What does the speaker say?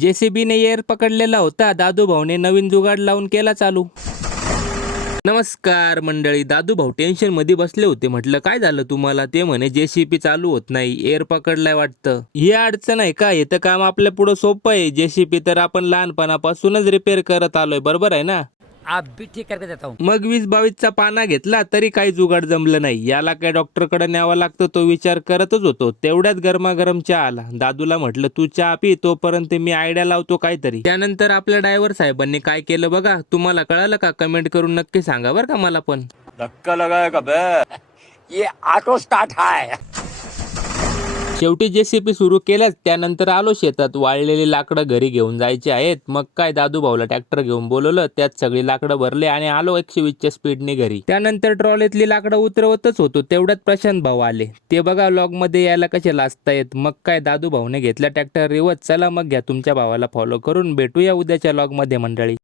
जेसीबीने air पकडलेला होता. दादू भाऊने नवीन जुगाड लावून केला चालू. नमस्कार मंडळी. दादू भाऊ टेन्शनमध्ये बसले होते. म्हटलं काय झालं तुम्हाला? ते म्हणे जेसीपी चालू होत नाही. एअर पकडलाय वाटतं. ही अडचण आहे का? हे तर काम आपल्या पुढं सोपं आहे. जेसीपी तर आपण लहानपणापासूनच रिपेअर करत आलोय. बरोबर आहे ना? आप भी ठीक करके देता हूँ। मग वीस बावीसचा पाना घेतला तरी काही जुगाड जमलं नाही. याला काय डॉक्टरकडे न्यावं लागतं तो विचार करतच होतो. तेवढ्यात गरमागरम चहा आला. दादूला म्हटलं तू चहा पी तोपर्यंत मी आयडिया लावतो काहीतरी. त्यानंतर आपल्या ड्रायव्हर साहेबांनी काय केलं बघा? तुम्हाला कळालं का? कमेंट करून नक्की सांगा बरं का मला पण. धक्का लगाया कब है ये ऑटो स्टार्ट है शेवटी जेसीपी सुरू केल्याच त्यानंतर आलो शेतात. वाळलेली लाकडं घरी घेऊन जायची आहेत. मग काय दादू भाऊला ट्रॅक्टर घेऊन बोलवलं. त्यात सगळी लाकडं भरले आणि आलो एकशे वीसच्या स्पीडने घरी. त्यानंतर ट्रॉलीतली लाकडं उतरवतच होतो. तेवढ्यात प्रशांत भाऊ आले. ते बघा लॉगमध्ये यायला कसे लाजतायत मग काय दादू भाऊने घेतला ट्रॅक्टर. रिवत चला मग घ्या. तुमच्या भावाला फॉलो करून भेटूया उद्याच्या लॉगमध्ये मंडळी.